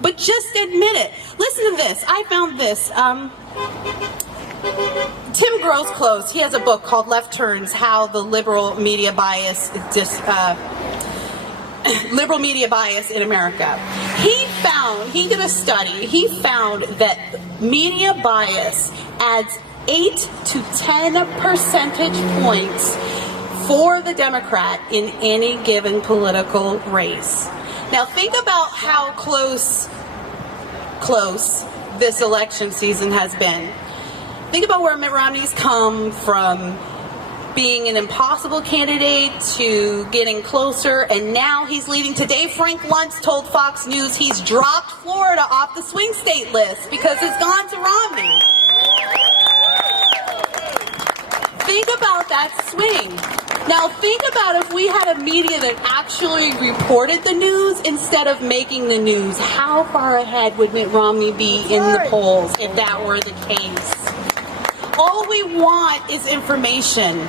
but just admit it. Listen to this. I found this. Tim Gross-Close, he has a book called Left Turns, How the Liberal Media Bias in America. He did a study, he found that media bias adds 8 to 10 percentage points for the Democrat in any given political race. Now think about how close this election season has been. Think about where Mitt Romney's come from being an impossible candidate to getting closer, and now he's leading. Today, Frank Luntz told Fox News he's dropped Florida off the swing state list because it's gone to Romney. Think about that swing. Now think about if we had a media that actually reported the news instead of making the news. How far ahead would Mitt Romney be in the polls if that were the case? All we want is information.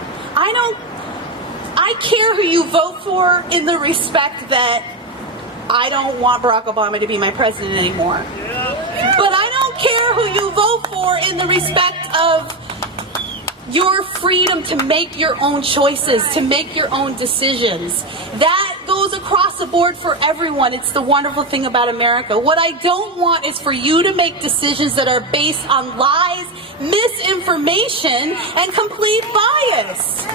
I care who you vote for in the respect that I don't want Barack Obama to be my president anymore. But I don't care who you vote for in the respect of your freedom to make your own choices, to make your own decisions. That goes across the board for everyone. It's the wonderful thing about America. What I don't want is for you to make decisions that are based on lies, misinformation, and complete bias.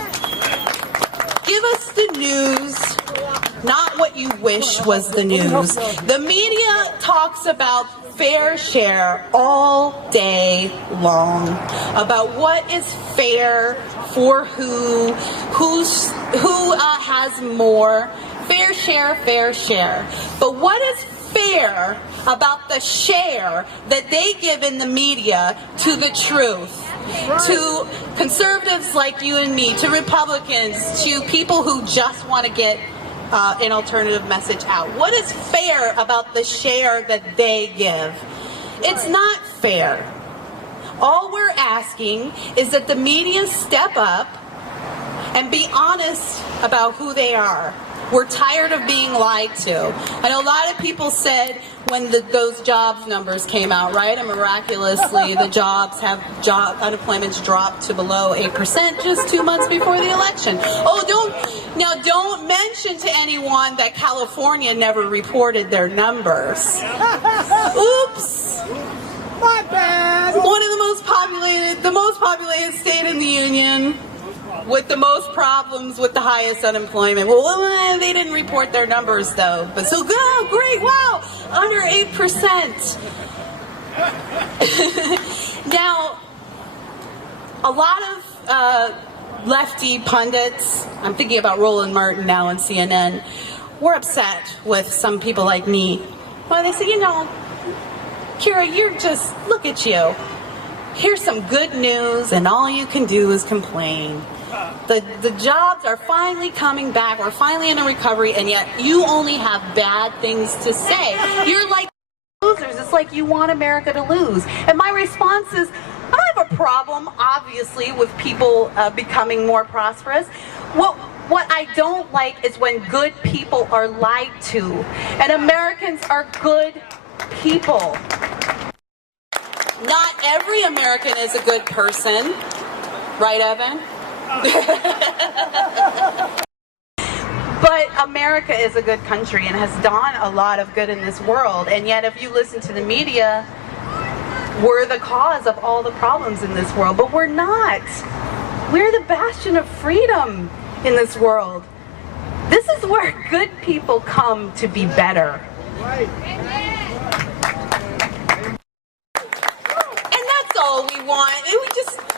Give us the news, not what you wish was the news. The media talks about fair share all day long, about what is fair for who has more. Fair share, fair share. But what is fair about the share that they give in the media to the truth? To conservatives like you and me, to Republicans, to people who just want to get an alternative message out. What is fair about the share that they give? It's not fair. All we're asking is that the media step up and be honest about who they are. We're tired of being lied to. I know a lot of people said when those jobs numbers came out, right, and miraculously the unemployment's dropped to below 8% just 2 months before the election. Oh, don't mention to anyone that California never reported their numbers. Oops. My bad. One of the most populated state in the union, with the most problems, with the highest unemployment. Well, they didn't report their numbers though. But so good, oh, great, wow, under 8%. Now, a lot of lefty pundits, I'm thinking about Roland Martin now on CNN, were upset with some people like me. Well, they say, you know, Kira, you're just, look at you. Here's some good news and all you can do is complain. The jobs are finally coming back, we're finally in a recovery, and yet you only have bad things to say. You're like losers. It's like you want America to lose. And my response is, I don't have a problem, obviously, with people becoming more prosperous. What I don't like is when good people are lied to. And Americans are good people. Not every American is a good person. Right, Evan? But America is a good country and has done a lot of good in this world, and yet if you listen to the media, we're the cause of all the problems in this world, but we're not. We're the bastion of freedom in this world. This is where good people come to be better. And that's all we want.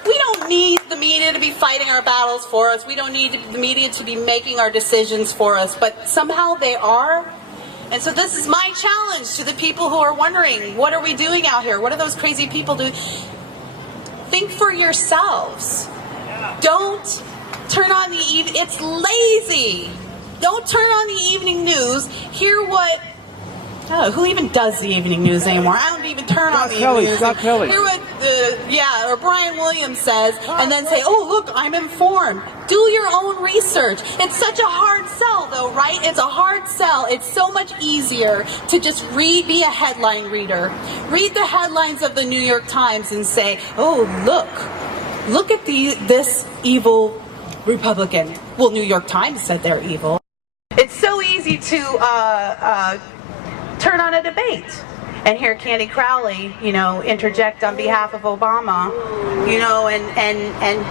We don't need the media to be fighting our battles for us. We don't need the media to be making our decisions for us, but somehow they are. And so this is my challenge to the people who are wondering, what are we doing out here? What are those crazy people doing? Think for yourselves. Don't turn on the it's lazy. Don't turn on the evening news. Hear what who even does the evening news anymore? I don't even turn on the evening news. Scott Kelly. Hear what or Brian Williams says, and then say, oh, look, I'm informed. Do your own research. It's such a hard sell, though, right? It's a hard sell. It's so much easier to just be a headline reader. Read the headlines of the New York Times and say, oh, look at this evil Republican. Well, New York Times said they're evil. It's so easy to turn on a debate and hear Candy Crowley, interject on behalf of Obama, and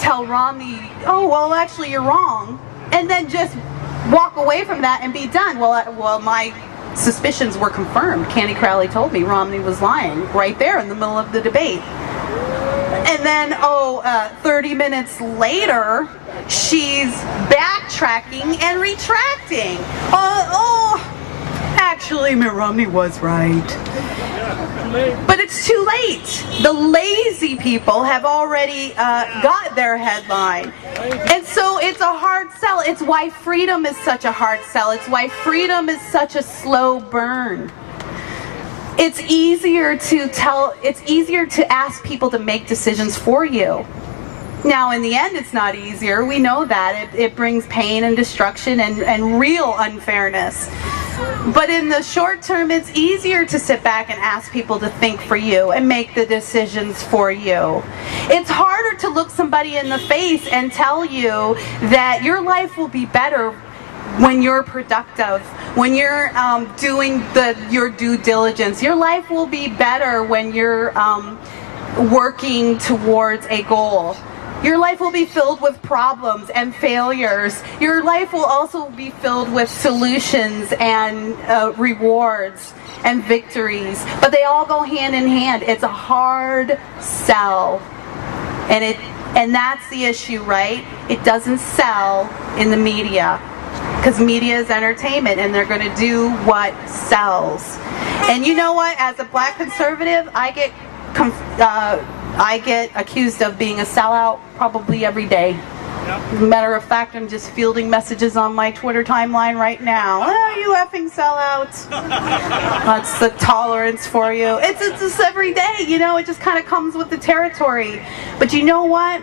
tell Romney, oh, well, actually, you're wrong, and then just walk away from that and be done. Well, my suspicions were confirmed. Candy Crowley told me Romney was lying right there in the middle of the debate. And then, 30 minutes later, she's backtracking and retracting. Actually, Mitt Romney was right. But it's too late. The lazy people have already got their headline. And so it's a hard sell. It's why freedom is such a hard sell. It's why freedom is such a slow burn. It's easier to ask people to make decisions for you. Now, in the end, it's not easier. We know that. It brings pain and destruction and real unfairness. But in the short term, it's easier to sit back and ask people to think for you and make the decisions for you. It's harder to look somebody in the face and tell you that your life will be better when you're productive, when you're doing your due diligence. Your life will be better when you're working towards a goal. Your life will be filled with problems and failures. Your life will also be filled with solutions and rewards and victories. But they all go hand in hand. It's a hard sell. And that's the issue, right? It doesn't sell in the media. Because media is entertainment, and they're going to do what sells. And you know what? As a black conservative, I get accused of being a sellout probably every day. Yep. Matter of fact, I'm just fielding messages on my Twitter timeline right now. Oh, you effing sellout. That's the tolerance for you. It's just every day, it just kind of comes with the territory. But you know what?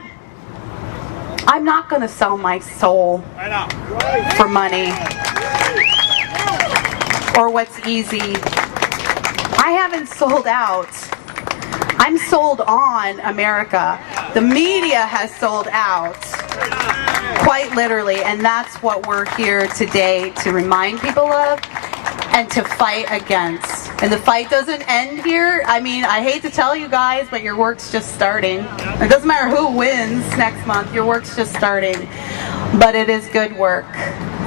I'm not going to sell my soul for money or what's easy. I haven't sold out. I'm sold on America. The media has sold out, quite literally, and that's what we're here today to remind people of and to fight against. And the fight doesn't end here. I mean, I hate to tell you guys, but your work's just starting. It doesn't matter who wins next month, your work's just starting. But it is good work.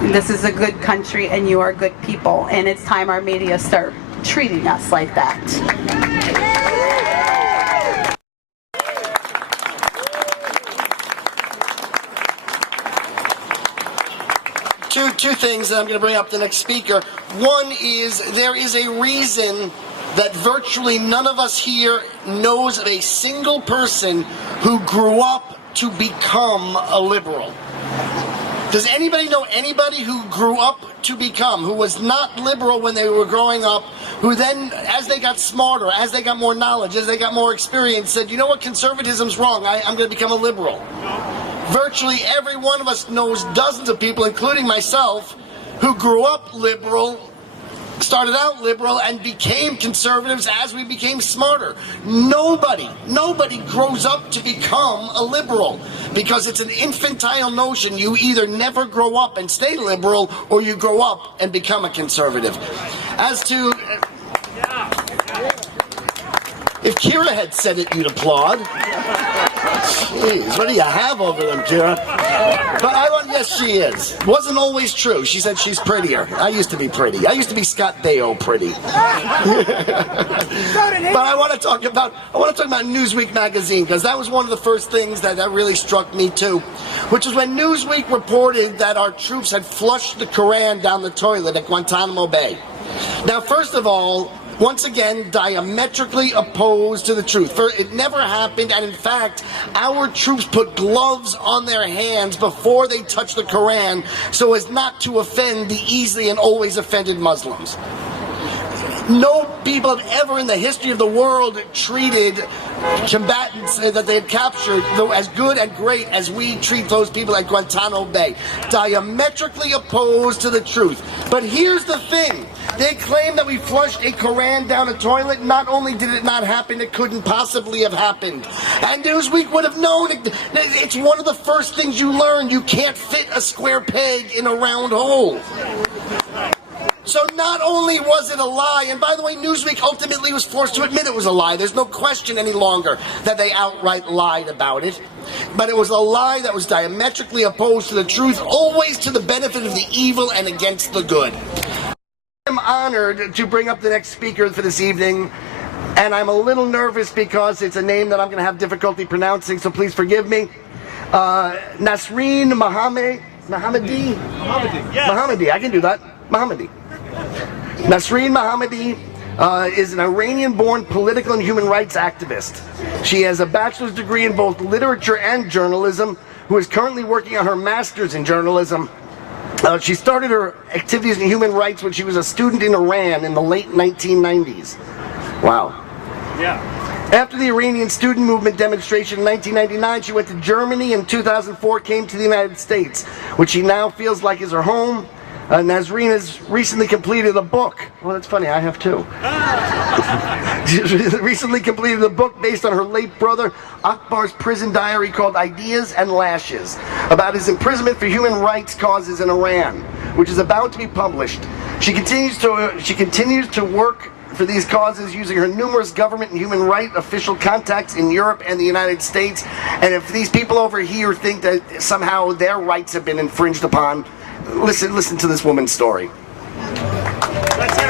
This is a good country, and you are good people. And it's time our media start treating us like that. Two things that I'm going to bring up the next speaker. One is there is a reason that virtually none of us here knows of a single person who grew up to become a liberal. Does anybody know anybody who grew up to become, who was not liberal when they were growing up, who then, as they got smarter, as they got more knowledge, as they got more experience, said, you know what, conservatism's wrong, I'm going to become a liberal? Virtually every one of us knows dozens of people, including myself, who grew up liberal, started out liberal, and became conservatives as we became smarter. Nobody grows up to become a liberal, because it's an infantile notion. You either never grow up and stay liberal, or you grow up and become a conservative. As to... If Kira had said it, you'd applaud. Jeez, what do you have over them, Kira? But yes, she is. Wasn't always true. She said she's prettier. I used to be pretty. I used to be Scott Baio pretty. But I want to talk about Newsweek magazine, because that was one of the first things that really struck me too, which was when Newsweek reported that our troops had flushed the Koran down the toilet at Guantanamo Bay. Now, first of all, once again, diametrically opposed to the truth. It never happened, and in fact, our troops put gloves on their hands before they touched the Koran so as not to offend the easily and always offended Muslims. no people have ever in the history of the world treated combatants that they had captured as good and great as we treat those people at Guantanamo Bay. Diametrically opposed to the truth. But here's the thing. They claim that we flushed a Koran down a toilet. Not only did it not happen, it couldn't possibly have happened. And Newsweek would have known. It's one of the first things you learn. You can't fit a square peg in a round hole. So not only was it a lie, and by the way, Newsweek ultimately was forced to admit it was a lie. There's no question any longer that they outright lied about it. But it was a lie that was diametrically opposed to the truth, always to the benefit of the evil and against the good. I'm honored to bring up the next speaker for this evening, and I'm a little nervous because it's a name that I'm going to have difficulty pronouncing, so please forgive me. Nasrin Mohammadi? Yes. Mohammadi, I can do that. Mohammadi. Nasrin Mohammadi is an Iranian-born political and human rights activist. She has a bachelor's degree in both literature and journalism, who is currently working on her master's in journalism. She started her activities in human rights when she was a student in Iran in the late 1990s. Wow. Yeah. After the Iranian student movement demonstration in 1999, she went to Germany. In 2004, came to the United States, which she now feels like is her home. Nasrin has recently completed a book. Well, that's funny, I have too. She recently completed a book based on her late brother Akbar's prison diary called Ideas and Lashes, about his imprisonment for human rights causes in Iran, which is about to be published. She continues to work for these causes using her numerous government and human rights official contacts in Europe and the United States. And if these people over here think that somehow their rights have been infringed upon, listen to this woman's story. Let's hear it.